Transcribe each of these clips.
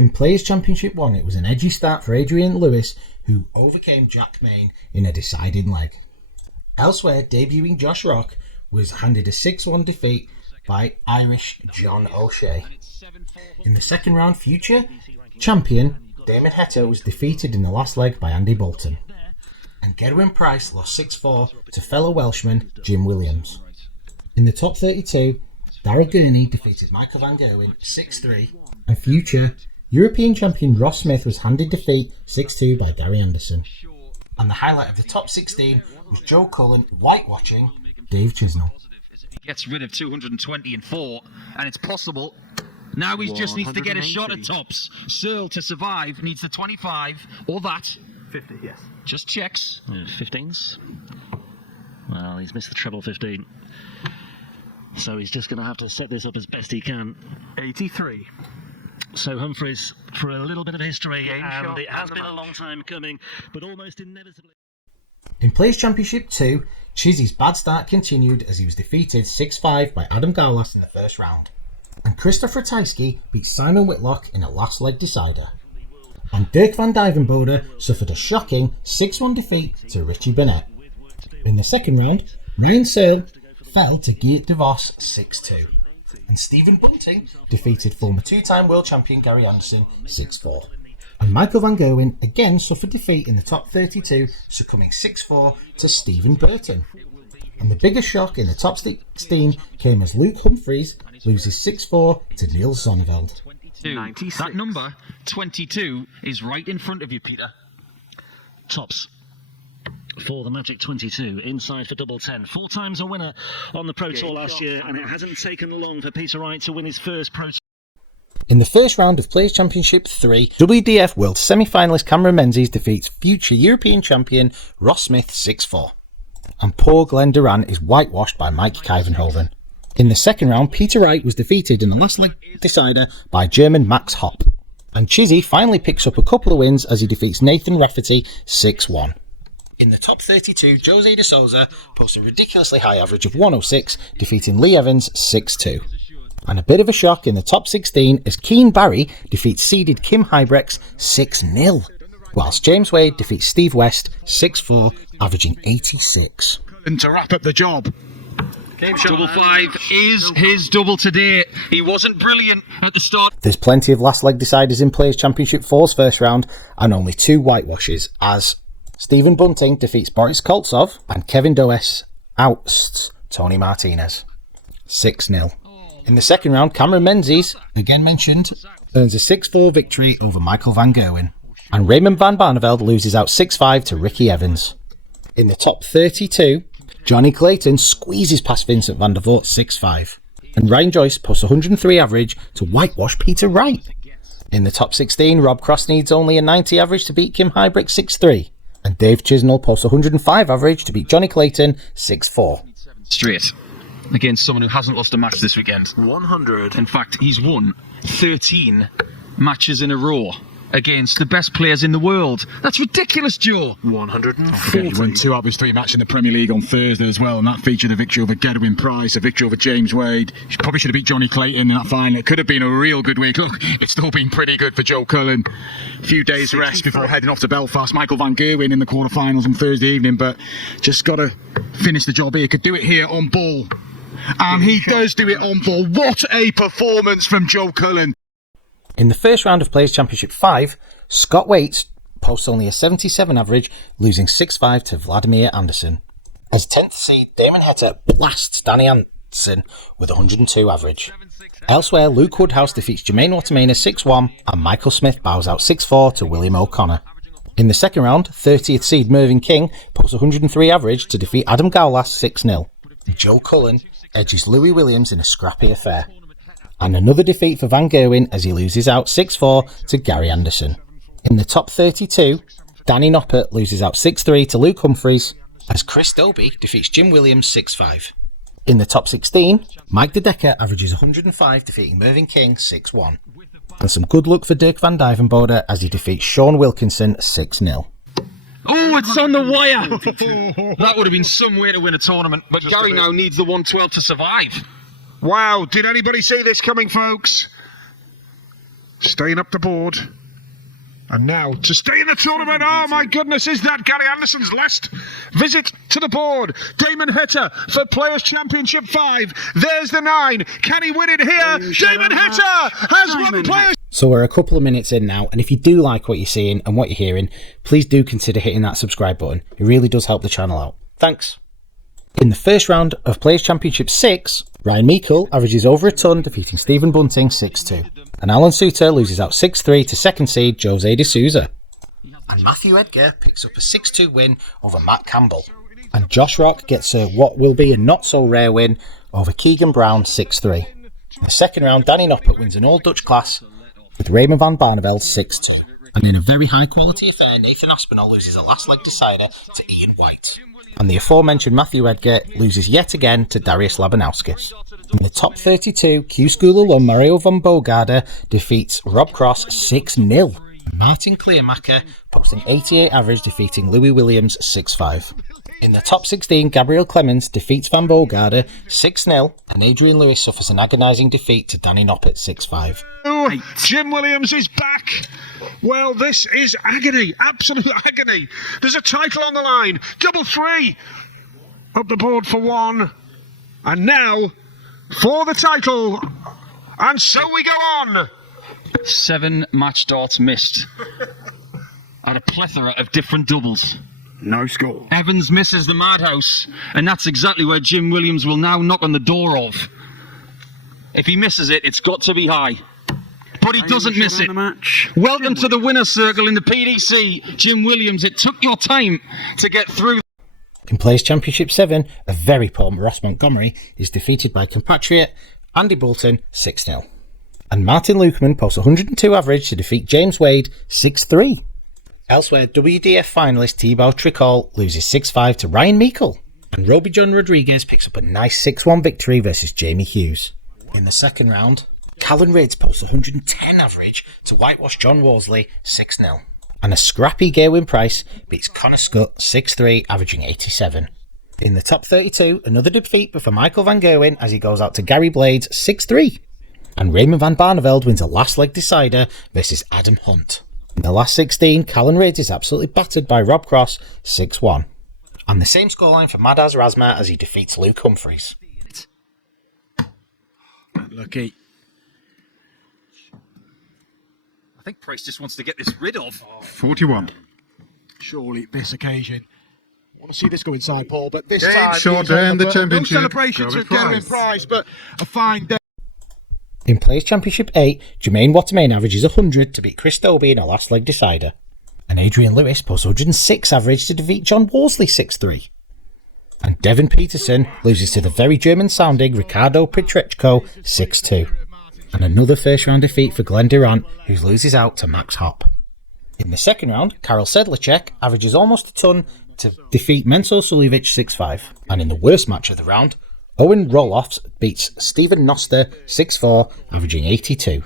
In Players Championship 1, it was an edgy start for Adrian Lewis, who overcame Jack Main in a deciding leg. Elsewhere, debuting Josh Rock was handed a 6-1 defeat by Irish John O'Shea. In the second round, future champion Damon Heta was defeated in the last leg by Andy Bolton. And Gerwyn Price lost 6-4 to fellow Welshman Jim Williams. In the top 32, Darrell Gurney defeated Michael Van Gerwen 6-3, and future European champion Ross Smith was handed defeat 6-2 by Gary Anderson. And the highlight of the top 16 was Joe Cullen whitewashing Dave Chisnell. He gets rid of 220-4, and it's possible. Now he just needs to get a shot at tops. Searle, to survive, needs the 25 or that. 50, yes. Just checks. 15s. Well, he's missed the treble 15. So he's just going to have to set this up as best he can. 83. So Humphreys, for a little bit of history, and it has been a long time coming, but almost inevitably. In Players Championship 2, Chizzy's bad start continued as he was defeated 6-5 by Adam Gowlas in the first round. And Christopher Tysky beat Simon Whitlock in a last leg decider. And Dirk van Dijvenbode suffered a shocking 6-1 defeat to Richie Burnett. In the second round, Ryan Searle fell to Geert de Vos 6-2. And Stephen Bunting defeated former two-time world champion Gary Anderson 6-4. And Michael Van Gerwen again suffered defeat in the top 32, succumbing 6-4 to Stephen Burton. And the biggest shock in the top 16 came as Luke Humphreys loses 6-4 to Neil Zonneveld. 96. That number, 22, is right in front of you, Peter. Tops for the Magic 22, inside for double 10. 4 times a winner on the Pro Tour last year, and it hasn't taken long for Peter Wright to win his first Pro Tour. In the first round of Players Championship 3, WDF World semi-finalist Cameron Menzies defeats future European champion Ross Smith 6-4. And poor Glenn Durant is whitewashed by Mike Kivenhoven. In the second round, Peter Wright was defeated in the last leg decider by German Max Hopp. And Chizzy finally picks up a couple of wins as he defeats Nathan Rafferty 6-1. In the top 32, Jose de Souza posts a ridiculously high average of 106, defeating Lee Evans 6-2. And a bit of a shock in the top 16 as Keane Barry defeats seeded Kim Hybrex 6-0, whilst James Wade defeats Steve West 6-4, averaging 86. And to wrap up the job, Double 5 is his double today. He wasn't brilliant at the start. There's plenty of last leg deciders in Players Championship 4's first round, and only 2 whitewashes, as Stephen Bunting defeats Boris Koltsov and Kevin Does ousts Tony Martinez 6-0. In the second round, Cameron Menzies, again mentioned, earns a 6-4 victory over Michael Van Gerwen, and Raymond van Barneveld loses out 6-5 to Ricky Evans. In the top 32, Johnny Clayton squeezes past Vincent van der Voort 6-5, and Ryan Joyce posts 103 average to whitewash Peter Wright. In the top 16, Rob Cross needs only a 90 average to beat Kim Hybrex 6-3, and Dave Chisnell posts 105 average to beat Johnny Clayton 6-4. Straight against someone who hasn't lost a match this weekend. 100. In fact, he's won 13 matches in a row against the best players in the world. That's ridiculous, Joe. 140. he won 2 out of his 3 matches in the Premier League on Thursday as well, and that featured a victory over Gerwyn Price, a victory over James Wade. He probably should have beat Johnny Clayton in that final. It could have been a real good week. Look, it's still been pretty good for Joe Cullen. A few days rest before heading off to Belfast. Michael Van Gerwen in the quarterfinals on Thursday evening, but just got to finish the job here. Could do it here on ball. And he does do it on ball. What a performance from Joe Cullen. In the first round of Players Championship 5, Scott Waits posts only a 77 average, losing 6-5 to Vladimir Anderson. As 10th seed, Damon Heta blasts Danny Anderson with 102 average. Elsewhere, Luke Woodhouse defeats Jermaine Watermain 6-1, and Michael Smith bows out 6-4 to William O'Connor. In the second round, 30th seed Mervyn King posts 103 average to defeat Adam Gowlas 6-0. Joe Cullen edges Louis Williams in a scrappy affair. And another defeat for Van Gerwen as he loses out 6-4 to Gary Anderson. In the top 32, Danny Noppert loses out 6-3 to Luke Humphreys, as Chris Dobie defeats Jim Williams 6-5. In the top 16, Mike De Decker averages 105, defeating Mervyn King 6-1. And some good luck for Dirk van Dijvenbode as he defeats Sean Wilkinson 6-0. Oh, it's on the wire! That would have been some way to win a tournament, but Gary now needs the 112 to survive. Wow, did anybody see this coming, folks? staying up the board. And now to stay in the tournament, oh my goodness, is that Gary Anderson's last visit to the board? Damon Hitter for Players Championship 5. There's the 9. Can he win it here? Damon Hitter has won Players. So we're a couple of minutes in now, and if you do like what you're seeing and what you're hearing, please do consider hitting that subscribe button. It really does help the channel out. Thanks. In the first round of Players Championship 6, Ryan Meikle averages over a ton, defeating Stephen Bunting 6-2. And Alan Suter loses out 6-3 to second seed Jose de Souza. And Matthew Edgar picks up a 6-2 win over Matt Campbell. And Josh Rock gets what will be a not so rare win over Keegan Brown 6-3. In the second round, Danny Noppert wins an all-Dutch class with Raymond van Barneveld 6-2. And in a very high quality affair, Nathan Aspinall loses a last leg decider to Ian White. And the aforementioned Matthew Edgar loses yet again to Darius Labanowskis. In the top 32, Q School alum Mario van Bogarde defeats Rob Cross 6-0. Martin Kleermacher posting 88 average, defeating Louis Williams 6-5. In the top 16, Gabriel Clemens defeats Van Bogarde 6-0, and Adrian Lewis suffers an agonising defeat to Danny Noppert 6-5. Jim Williams is back. Well, this is agony, absolute agony. There's a title on the line. Double 3 up the board for 1. And now for the title. And so we go on. 7 match darts missed at a plethora of different doubles. No score. Evans misses the madhouse, and that's exactly where Jim Williams will now knock on the door of. If he misses it, it's got to be high. But he doesn't miss it. Welcome to the winner's circle in the PDC. Jim Williams, it took your time to get through. In Players Championship 7, a very poor Ross Montgomery is defeated by compatriot Andy Bolton 6-0. And Martin Lukeman posts 102 average to defeat James Wade 6-3. Elsewhere, WDF finalist Thibaut Tricol loses 6-5 to Ryan Meikle. And Roby John Rodriguez picks up a nice 6-1 victory versus Jamie Hughes. In the second round, Callan Ridds posts 110 average to whitewash John Worsley 6-0. And a scrappy Gerwyn Price beats Connor Scott 6-3, averaging 87. In the top 32, another defeat but for Michael Van Gerwen as he goes out to Gary Blades 6-3. And Raymond van Barneveld wins a last leg decider versus Adam Hunt. In the last 16, Callan Ridds is absolutely battered by Rob Cross 6-1. And the same scoreline for Madaz Razma as he defeats Luke Humphreys. Lucky. I think Price just wants to get this rid of. 41. Surely this occasion. I want to see this go inside, Paul, but this Game time short and the championship. No celebrations for Gerwyn Price, but a fine day. In Players Championship 8, Jermaine Watermain averages 100 to beat Chris Dobie in a last leg decider. And Adrian Lewis posts 106 average to defeat John Worsley 6-3. And Devin Peterson loses to the very German-sounding Ricardo Pietreczko 6-2. And another first-round defeat for Glenn Durant, who loses out to Max Hopp. In the second round, Karel Sedlacek averages almost a ton to defeat Menzo Suljovic 6-5. And in the worst match of the round, Owen Roloff beats Stephen Noster 6-4, averaging 82.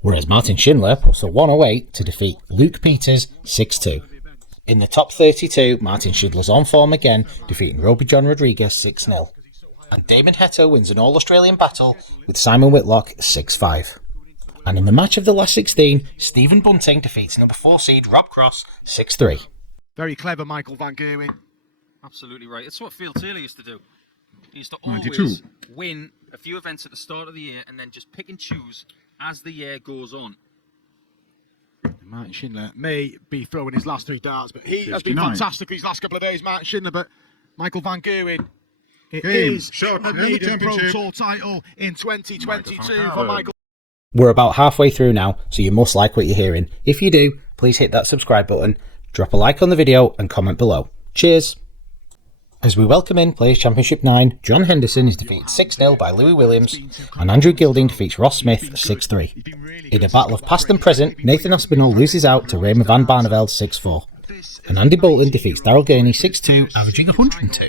Whereas Martin Schindler posts a 108 to defeat Luke Peters 6-2. In the top 32, Martin Schindler's on form again, defeating Roby John Rodriguez 6-0. And Damon Hetto wins an All-Australian battle with Simon Whitlock 6-5. And in the match of the last 16, Stephen Bunting defeats number 4 seed Rob Cross 6-3. Very clever, Michael Van Gerwen. Absolutely right. It's what Phil Taylor used to do. He used to 92. always win a few events at the start of the year and then just pick and choose as the year goes on. Martin Schindler may be throwing his last 3 darts, but he has been 59. fantastic these last couple of days, Martin Schindler. But Michael Van Gerwen, it Game, is shot, a and the maiden Pro championship. Tour title in 2022 Michael for Michael. We're about halfway through now, so you must like what you're hearing. If you do, please hit that subscribe button, drop a like on the video and comment below. Cheers! As we welcome in Players Championship 9, John Henderson is defeated 6-0 by Louis Williams, and Andrew Gilding defeats Ross Smith 6-3. In a battle of past and present, Nathan Aspinall loses out to Raymond van Barneveld 6-4. And Andy Bolton defeats Daryl Gurney 6-2, averaging 102.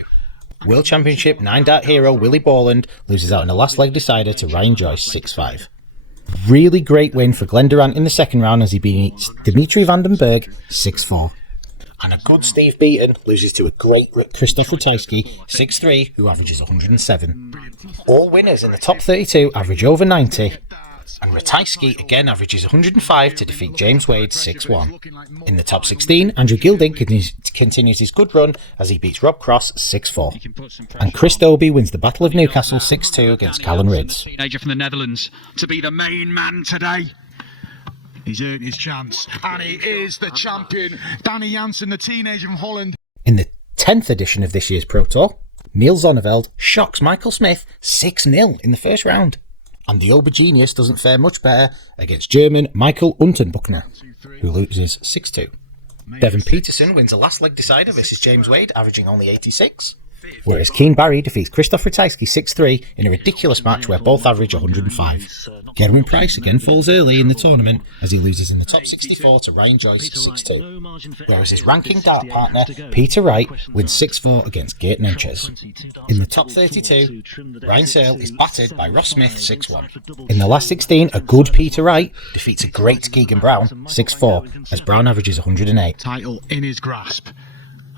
World Championship 9-dart hero Willie Borland loses out in a last leg decider to Ryan Joyce 6-5. Really great win for Glenn Durant in the second round as he beats Dimitri Vandenberg 6-4. And a good Steve Beaton loses to a great Christoph Ratajski 6-3, who averages 107. All winners in the top 32 average over 90. And Ratajski again averages 105 to defeat James Wade 6-1. In the top 16, Andrew Gilding continues his good run as he beats Rob Cross 6-4. And Chris Dobie wins the Battle of Newcastle 6-2 against Callan Ridds. Teenager from the Netherlands to be the main man today. He's earned his chance, and he is the champion. Danny Jansen, the teenager from Holland. In the 10th edition of this year's Pro Tour, Neil Zonneveld shocks Michael Smith 6-0 in the first round. And the Ober Genius doesn't fare much better against German Michael Unterbuchner, who loses 6-2. Devin Peterson wins a last leg decider versus James Wade, averaging only 86. Whereas Keane Barry defeats Christoph Ratajski 6-3 in a ridiculous match where both average 105. Gerwyn Price again falls early in the tournament as he loses in the top 64 to Ryan Joyce 6-2. Whereas his ranking dart partner, Peter Wright, wins 6-4 against Gaten Enches. In the top 32, Ryan Searle is battered by Ross Smith 6-1. In the last 16, a good Peter Wright defeats a great Keegan Brown 6-4 as Brown averages 108. Title in his grasp.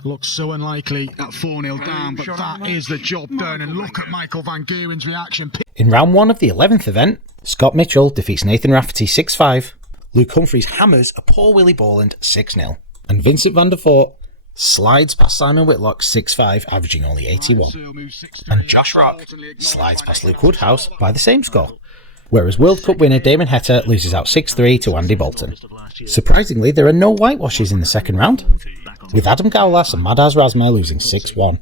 Looks so unlikely at 4-0 down, but that is the job done. And look at Michael Van Gerwen's reaction. In round 1 of the 11th event, Scott Mitchell defeats Nathan Rafferty 6-5. Luke Humphreys hammers a poor Willie Borland 6-0. And Vincent van der Voort slides past Simon Whitlock 6-5, averaging only 81. And Josh Rock slides past Luke Woodhouse by the same score. Whereas World Cup winner Damon Heta loses out 6-3 to Andy Bolton. Surprisingly, there are no whitewashes in the second round, with Adam Gaulas and Madaz Razma losing 6-1.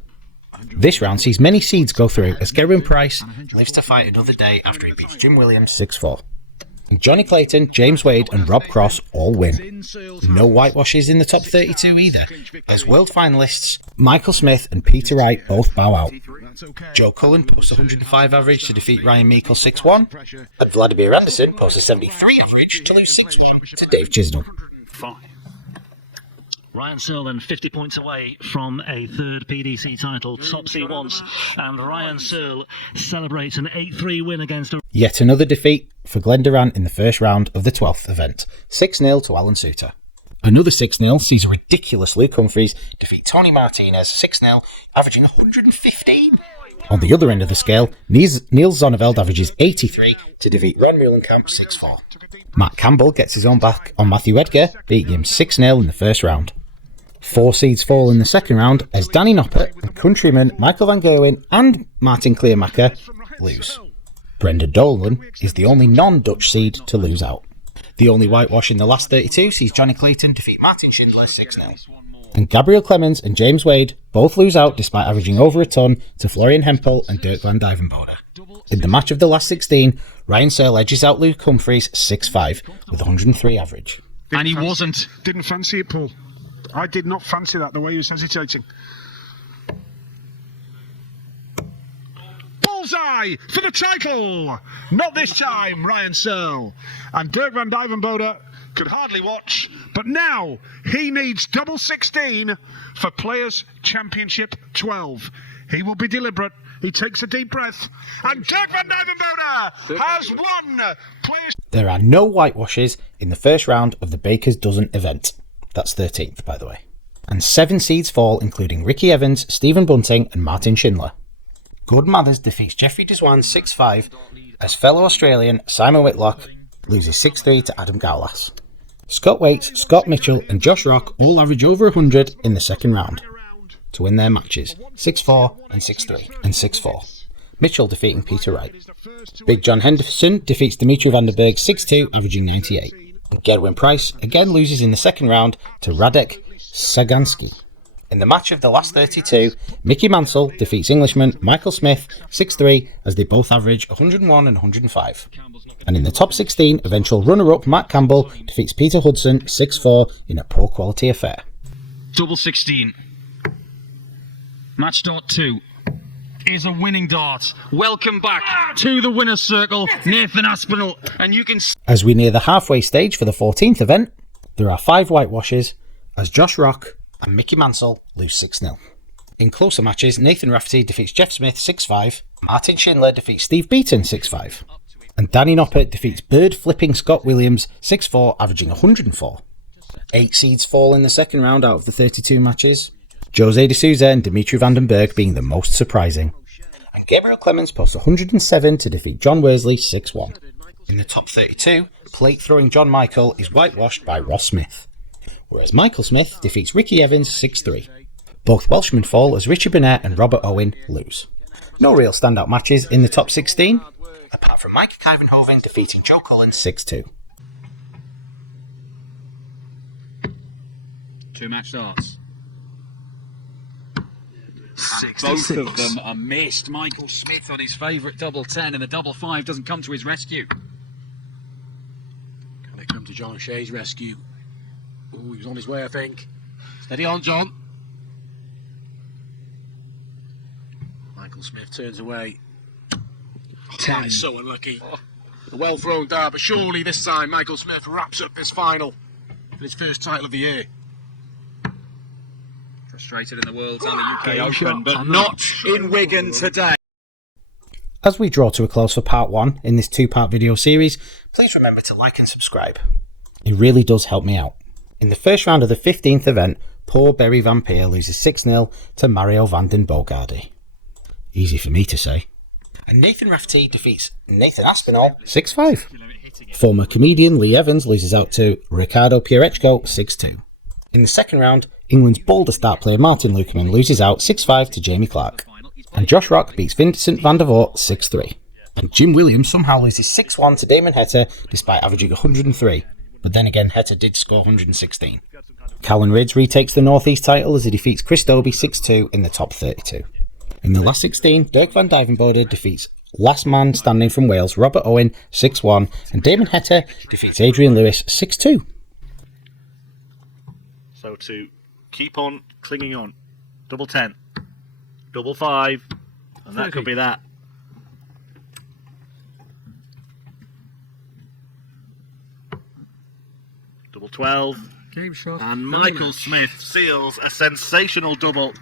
This round sees many seeds go through as Gerwyn Price lives to fight another day after he beats Jim Williams 6-4. And Johnny Clayton, James Wade and Rob Cross all win. No whitewashes in the top 32 either, as world finalists Michael Smith and Peter Wright both bow out. Joe Cullen posts 105 average to defeat Ryan Meikle 6-1, and Vladimir Anderson posts a 73 average to lose 6-1 to Dave Chisnell. Ryan Searle then 50 points away from a third PDC title, top C once, and Ryan Searle celebrates an 8-3 win against a... Yet another defeat for Glenn Durant in the first round of the 12th event, 6-0 to Alan Suter. Another 6-0 sees a ridiculous Luke Humphreys defeat Tony Martinez 6-0, averaging 115. On the other end of the scale, Niels Zonneveld averages 83 to defeat Ron Muhlenkamp 6-4. Matt Campbell gets his own back on Matthew Edgar, beating him 6-0 in the first round. 4 seeds fall in the second round as Danny Noppert and countrymen Michael Van Gerwen and Martin Kleermacher lose. Brendan Dolan is the only non-Dutch seed to lose out. The only whitewash in the last 32 sees Johnny Clayton defeat Martin Schindler 6-0. And Gabriel Clemens and James Wade both lose out despite averaging over a ton to Florian Hempel and Dirk van Dijvenbode. In the match of the last 16, Ryan Searle edges out Luke Humphreys 6-5 with 103 average. And he wasn't. Didn't fancy it, Paul. I did not fancy that, the way he was hesitating. Bullseye for the title! Not this time, Ryan Searle. And Dirk van Dijvenbode could hardly watch, but now he needs double 16 for Players Championship 12. He will be deliberate. He takes a deep breath. And Dirk van Dijvenbode has won Players... There are no whitewashes in the first round of the Baker's Dozen event. That's 13th, by the way. And 7 seeds fall, including Ricky Evans, Stephen Bunting and Martin Schindler. Gordon Mathers defeats Jeffrey Deswan 6-5 as fellow Australian Simon Whitlock loses 6-3 to Adam Gaulas. Scott Waits, Scott Mitchell and Josh Rock all average over 100 in the second round to win their matches 6-4 and 6-3 and 6-4. Mitchell defeating Peter Wright. Big John Henderson defeats Dimitri Vandenberg 6-2, averaging 98. And Gerwyn Price again loses in the second round to Radek Sagansky. In the match of the last 32, Mickey Mansell defeats Englishman Michael Smith 6-3 as they both average 101 and 105. And in the top 16, eventual runner-up Matt Campbell defeats Peter Hudson 6-4 in a poor quality affair. Double 16. Match dart 2 is a winning dart. Welcome back to the winner's circle, Nathan Aspinall. And you can... As we near the halfway stage for the 14th event, there are 5 whitewashes as Josh Rock and Mickey Mansell lose 6-0. In closer matches, Nathan Rafferty defeats Jeff Smith 6-5, Martin Schindler defeats Steve Beaton 6-5, and Danny Noppert defeats bird-flipping Scott Williams 6-4, averaging 104. 8 seeds fall in the second round out of the 32 matches, Jose de Souza and Dimitri Vandenberg being the most surprising. And Gabriel Clemens posts 107 to defeat John Worsley 6-1. In the top 32, plate throwing John Michael is whitewashed by Ross Smith, whereas Michael Smith defeats Ricky Evans 6-3. Both Welshmen fall as Richard Burnett and Robert Owen lose. No real standout matches in the top 16, apart from Mike Kyvenhoven defeating Joe Cullen 6-2. 2 match starts. Both Both of them are missed. Michael Smith on his favourite double 10, and the double 5 doesn't come to his rescue. Can it come to John O'Shea's rescue? Oh, he was on his way, I think. Steady on, John. Michael Smith turns away. 10. That's so unlucky. A well thrown dart, but surely this time Michael Smith wraps up this final for his first title of the year. Frustrated in the Worlds and the UK Open, but not in Wigan today. As we draw to a close for part 1 in this 2-part video series, please remember to like and subscribe. It really does help me out. In the first round of the 15th event, poor Berry Vampire loses 6-0 to Mario van den Bogarde. Easy for me to say. And Nathan Rafferty defeats Nathan Aspinall 6-5. Former comedian Lee Evans loses out to Ricardo Pierechko 6-2. In the second round, England's boldest dart player Martin Lukeman loses out 6-5 to Jamie Clark. And Josh Rock beats Vincent van der Voort 6-3. And Jim Williams somehow loses 6-1 to Damon Heta despite averaging 103. But then again, Heta did score 116. Callan Ridge retakes the North East title as he defeats Chris Dobie 6-2 in the top 32. In the last 16, Dirk van Dijvenbode defeats last man standing from Wales Robert Owen 6-1 and Damon Heta defeats Adrian Lewis 6-2. So to keep on clinging on. Double 10. Double 5. And that could be that. Double 12. Game shot. And Michael Smith seals a sensational double.